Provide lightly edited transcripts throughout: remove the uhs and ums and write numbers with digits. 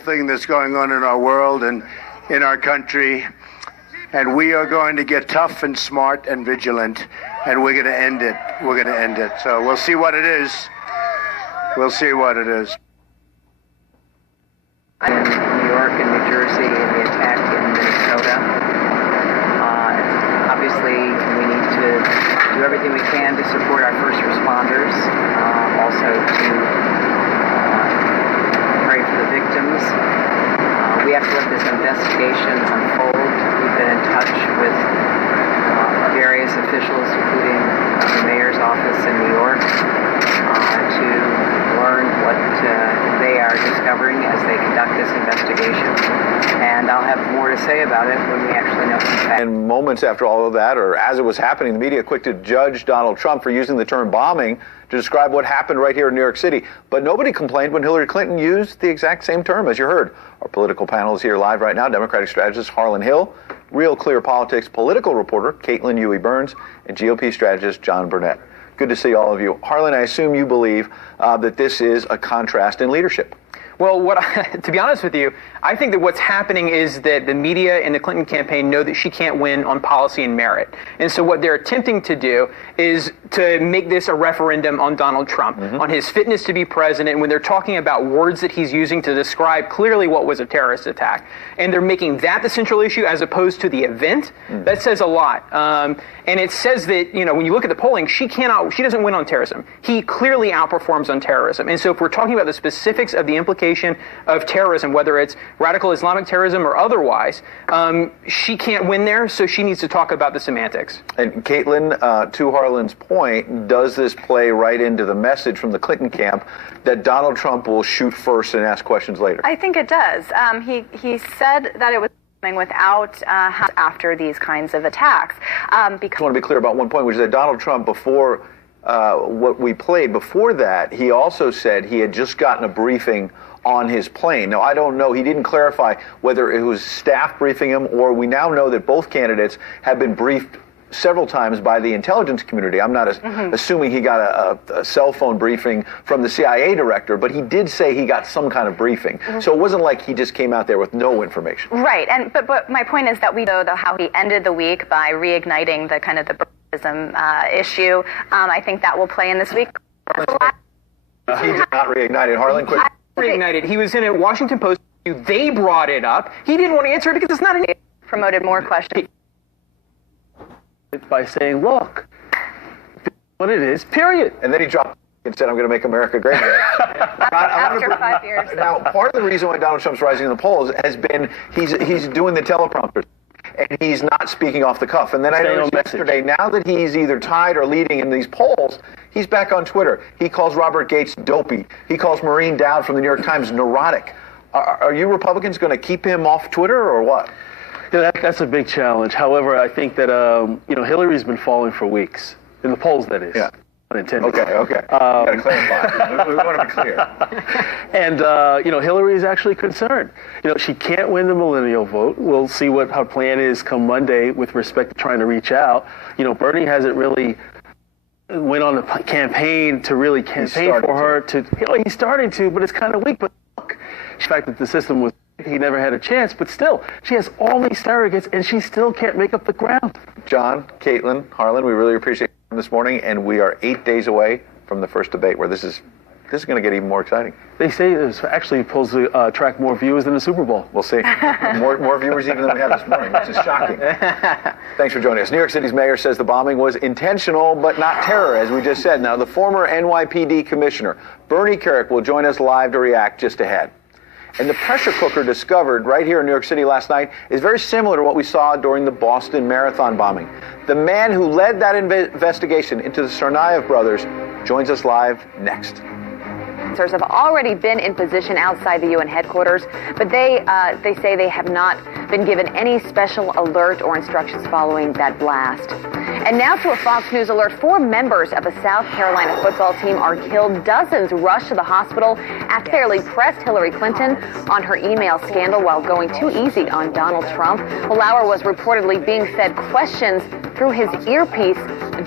thing that's going on in our world and in our country, and we are going to get tough and smart and vigilant, and we're going to end it. We're going to end it. So we'll see what it is. We'll see what it is. In New York and New Jersey and the attack in Minnesota. Obviously, we need to do everything we can to support our first responders, also to pray for the victims. We have to let this investigation unfold. We've been in touch with various officials, including the mayor's office in New York, to learn what they are discovering as they conduct this investigation. And I'll have more to say about it when we actually know some facts. And moments after all of that, or as it was happening, the media quick to judge Donald Trump for using the term bombing to describe what happened right here in New York City. But nobody complained when Hillary Clinton used the exact same term, as you heard. Our political panel is here live right now. Democratic strategist Harlan Hill, Real Clear Politics political reporter Caitlin Huey-Burns, and GOP strategist John Burnett. Good to see all of you. Harlan, I assume you believe that this is a contrast in leadership. Well, to be honest with you, I think that what's happening is that the media and the Clinton campaign know that she can't win on policy and merit. And so what they're attempting to do is to make this a referendum on Donald Trump, on his fitness to be president, when they're talking about words that he's using to describe clearly what was a terrorist attack. And they're making that the central issue as opposed to the event. That says a lot. And it says that, you know, when you look at the polling, she doesn't win on terrorism. He clearly outperforms on terrorism. And so if we're talking about the specifics of the implication of terrorism, whether it's radical Islamic terrorism or otherwise, she can't win there, so she needs to talk about the semantics. And Caitlin, to Harlan's point, does this play right into the message from the Clinton camp that Donald Trump will shoot first and ask questions later? I think it does. He said that it was without after these kinds of attacks. Because I want to be clear about one point, which is that Donald Trump, before what we played, before that, he also said he had just gotten a briefing on his plane. Now, I don't know. He didn't clarify whether it was staff briefing him, or we now know that both candidates have been briefed several times by the intelligence community. I'm not assuming he got a cell phone briefing from the CIA director, but he did say he got some kind of briefing. So it wasn't like he just came out there with no information. Right. But my point is that we know how he ended the week by reigniting the kind of the issue. I think that will play in this week. He did not reignite it. Harlan, quick. Reignited. He was in a Washington Post. They brought it up. He didn't want to answer it because it's not an promoted more questions. By saying, look, what it is, period. And then he dropped and said, I'm going to make America great again. After 5 years. Now, part of the reason why Donald Trump's rising in the polls has been he's doing the teleprompter, and he's not speaking off the cuff. And then I noticed yesterday, now that he's either tied or leading in these polls, he's back on Twitter. He calls Robert Gates dopey. He calls Maureen Dowd from the New York Times neurotic. Are you Republicans going to keep him off Twitter or what? Yeah, that's a big challenge. However, I think that Hillary's been falling for weeks in the polls. That is, unintended. Okay. You got to clarify. We want to be clear. And Hillary is actually concerned. She can't win the millennial vote. We'll see what her plan is come Monday with respect to trying to reach out. Bernie hasn't really went on the campaign to really campaign for her. He's starting to, but it's kind of weak. But look, the fact that the system was. He never had a chance, but still, she has all these surrogates, and she still can't make up the ground. John, Caitlin, Harlan, we really appreciate you this morning, and we are 8 days away from the first debate, where this is going to get even more exciting. They say this actually pulls to attract more viewers than the Super Bowl. We'll see. more viewers even than we had this morning, which is shocking. Thanks for joining us. New York City's mayor says the bombing was intentional, but not terror, as we just said. Now, the former NYPD commissioner, Bernie Kerik, will join us live to react just ahead. And the pressure cooker discovered right here in New York City last night is very similar to what we saw during the Boston Marathon bombing. The man who led that investigation into the Tsarnaev brothers joins us live next. Officers have already been in position outside the UN headquarters, but they say they have not been given any special alert or instructions following that blast. And now to a Fox News alert. 4 members of a South Carolina football team are killed. Dozens rushed to the hospital after they fairly pressed Hillary Clinton on her email scandal while going too easy on Donald Trump. Lauer was reportedly being fed questions through his earpiece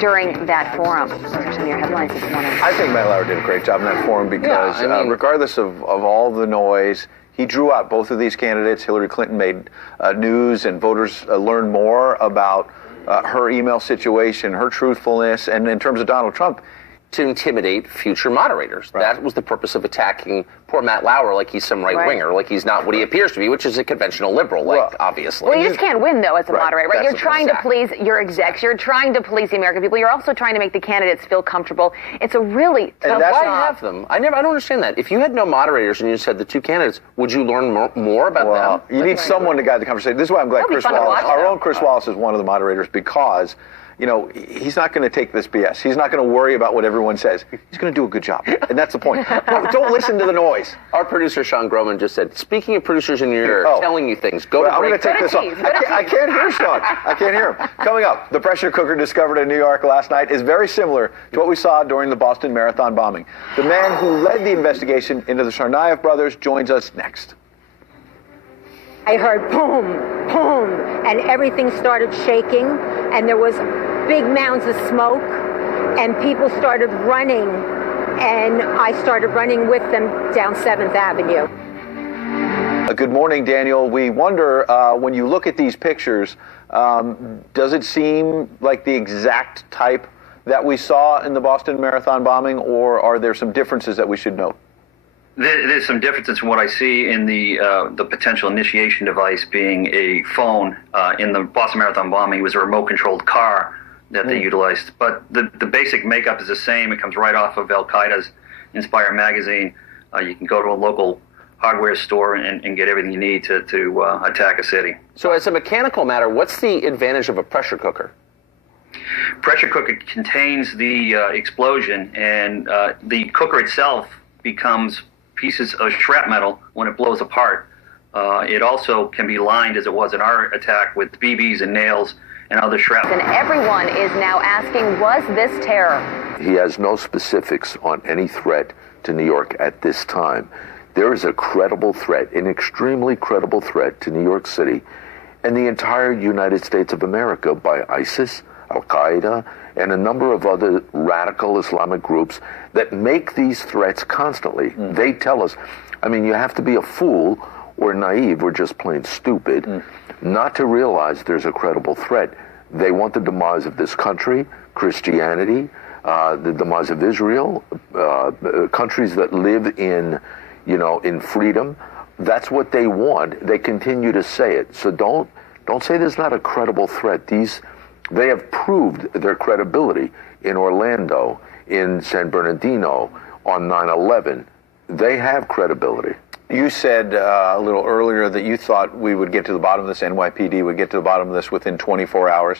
during that forum. Those are some of your headlines this morning. I think Matt Lauer did a great job in that forum because regardless of all the noise, He drew out both of these candidates. Hillary Clinton made news, and voters learned more about her email situation, her truthfulness, and in terms of Donald Trump, to intimidate future moderators. Right. That was the purpose of attacking poor Matt Lauer like he's some right-winger, like he's not what he appears to be, which is a conventional liberal, obviously. Well, you just can't win, though, as a moderator, right? You're trying to please your execs. You're trying to please the American people. You're also trying to make the candidates feel comfortable. It's a really tough job. Why have them? I don't understand that. If you had no moderators and you just had the two candidates, would you learn more about them? You need someone to guide the conversation. This is why I'm glad Chris Wallace, our own Chris Wallace, is one of the moderators, because he's not going to take this BS. He's not going to worry about what everyone says. He's going to do a good job. And that's the point. Don't listen to the noise. Our producer, Sean Groman, just said, speaking of producers in your ear, telling you things, I'm going to take this off. I can't hear Sean. I can't hear him. Coming up, the pressure cooker discovered in New York last night is very similar to what we saw during the Boston Marathon bombing. The man who led the investigation into the Tsarnaev brothers joins us next. I heard boom, boom, and everything started shaking, and there was big mounds of smoke, and people started running, and I started running with them down 7th Avenue. Good morning, Daniel. We wonder, when you look at these pictures, does it seem like the exact type that we saw in the Boston Marathon bombing, or are there some differences that we should note? There's some differences from what I see in the potential initiation device being a phone. In the Boston Marathon bombing, it was a remote-controlled car that they utilized. But the basic makeup is the same. It comes right off of Al-Qaeda's Inspire magazine. You can go to a local hardware store and get everything you need to attack a city. So as a mechanical matter, what's the advantage of a pressure cooker? Pressure cooker contains the explosion, and the cooker itself becomes pieces of shrapnel when it blows apart. It also can be lined, as it was in our attack, with BBs and nails and other shrapnel. And everyone is now asking, was this terror? He has no specifics on any threat to New York at this time. There is a credible threat, an extremely credible threat to New York City and the entire United States of America by ISIS, Al-Qaeda, and a number of other radical Islamic groups that make these threats constantly. They tell us, you have to be a fool or naive or just plain stupid not to realize there's a credible threat. They want the demise of this country, Christianity, the demise of Israel, countries that live in freedom. That's what they want. They continue to say it. So don't say there's not a credible threat. They have proved their credibility in Orlando, in San Bernardino, on 9/11. They have credibility. You said a little earlier that you thought we would get to the bottom of this, NYPD would get to the bottom of this within 24 hours.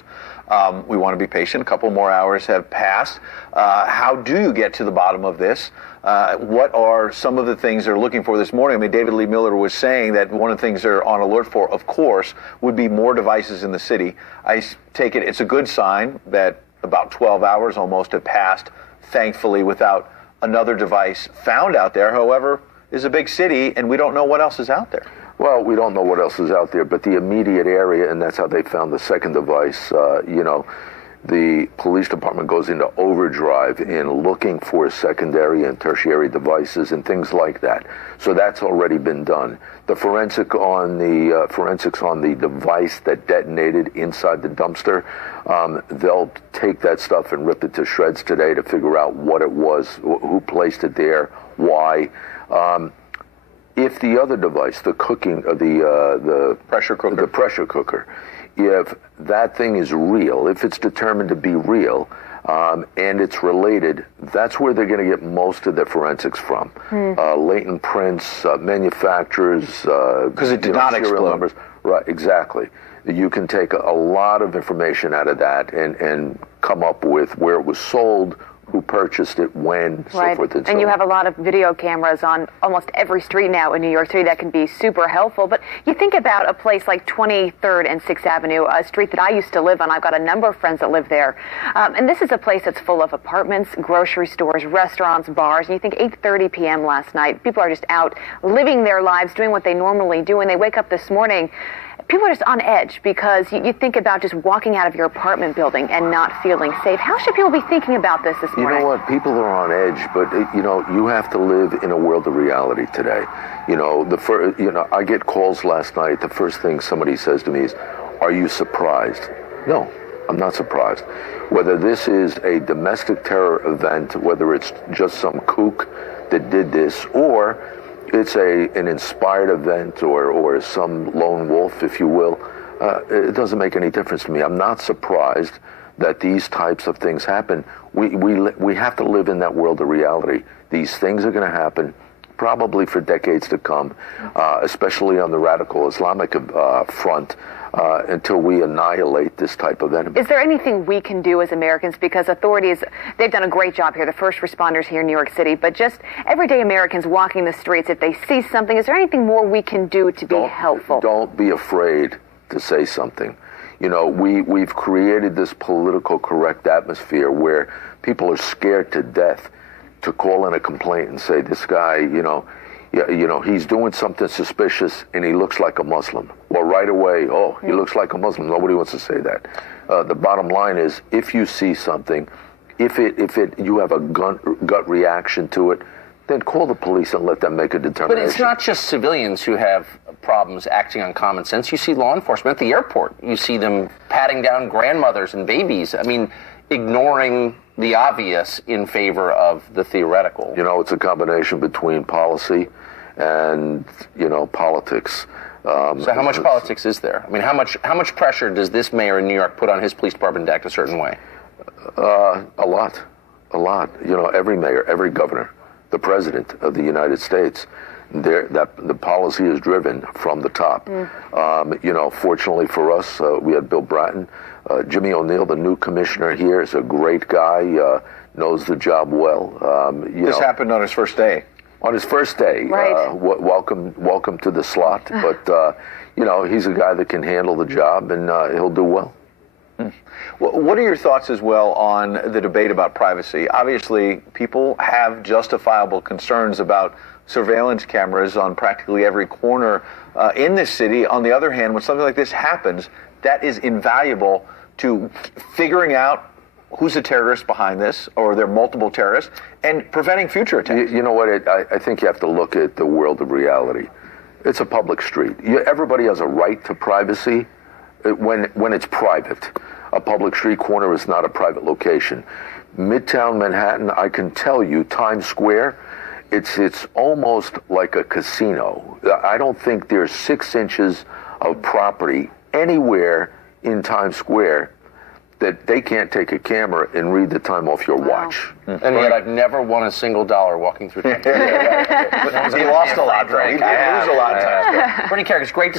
We want to be patient. A couple more hours have passed. How do you get to the bottom of this? What are some of the things they're looking for this morning? David Lee Miller was saying that one of the things they're on alert for, of course, would be more devices in the city. I take it it's a good sign that about 12 hours almost have passed, thankfully, without another device found out there. However, it's a big city, and we don't know what else is out there. Well, we don't know what else is out there, but the immediate area, and that's how they found the second device, the police department goes into overdrive in looking for secondary and tertiary devices and things like that. So that's already been done. The forensics on the device that detonated inside the dumpster, they'll take that stuff and rip it to shreds today to figure out what it was, who placed it there, why. If the other device, the pressure cooker, if that thing is real, if it's determined to be real, and it's related, that's where they're going to get most of the forensics from. Latent prints, manufacturers, because it did not explode. Numbers. Right, exactly. You can take a lot of information out of that and come up with where it was sold, who purchased it, when, so forth and so on. And you have a lot of video cameras on almost every street now in New York City that can be super helpful. But you think about a place like 23rd and 6th Avenue, a street that I used to live on. I've got a number of friends that live there. And this is a place that's full of apartments, grocery stores, restaurants, bars. And you think 8:30 p.m. last night, people are just out living their lives, doing what they normally do. And they wake up this morning people are just on edge because you think about just walking out of your apartment building and not feeling safe. How should people be thinking about this morning? You know what? People are on edge, but you have to live in a world of reality today. I get calls last night. The first thing somebody says to me is, "Are you surprised?" No, I'm not surprised. Whether this is a domestic terror event, whether it's just some kook that did this, or it's an inspired event or some lone wolf, if you will, it doesn't make any difference to me. I'm not surprised that these types of things happen. We have to live in that world of reality. These things are going to happen probably for decades to come, especially on the radical Islamic front, until we annihilate this type of enemy. Is there anything we can do as Americans? Because authorities, they've done a great job here, the first responders here in New York City, but just everyday Americans walking the streets, if they see something, is there anything more we can do to be helpful? Don't be afraid to say something. We've created this political correct atmosphere where people are scared to death to call in a complaint and say, this guy, he's doing something suspicious and he looks like a Muslim. Well, right away, he looks like a Muslim. Nobody wants to say that. The bottom line is, if you see something, if you have a gut reaction to it, then call the police and let them make a determination. But it's not just civilians who have problems acting on common sense. You see law enforcement at the airport. You see them patting down grandmothers and babies. I mean, ignoring the obvious in favor of the theoretical. It's a combination between policy and, politics. So how much politics is there? I mean, how much pressure does this mayor in New York put on his police department to act a certain way? A lot. Every mayor, every governor, the president of the United States, the policy is driven from the top. Fortunately for us, we had Bill Bratton. Jimmy O'Neill, the new commissioner here, is a great guy, knows the job well. This happened on his first day. On his first day, right. Welcome to the slot. But he's a guy that can handle the job, and he'll do well. What are your thoughts as well on the debate about privacy? Obviously, people have justifiable concerns about surveillance cameras on practically every corner in this city. On the other hand, when something like this happens, that is invaluable to figuring out who's the terrorist behind this, or there are multiple terrorists, and preventing future attacks. You know what? I think you have to look at the world of reality. It's a public street. Everybody has a right to privacy when it's private. A public street corner is not a private location. Midtown Manhattan, I can tell you, Times Square, it's almost like a casino. I don't think there's 6 inches of property anywhere in Times Square that they can't take a camera and read the time off your watch. And yet I've never won a single dollar walking through Times Square. He lost a lot, right? He did lose a lot. Bernie Kerik, it's great to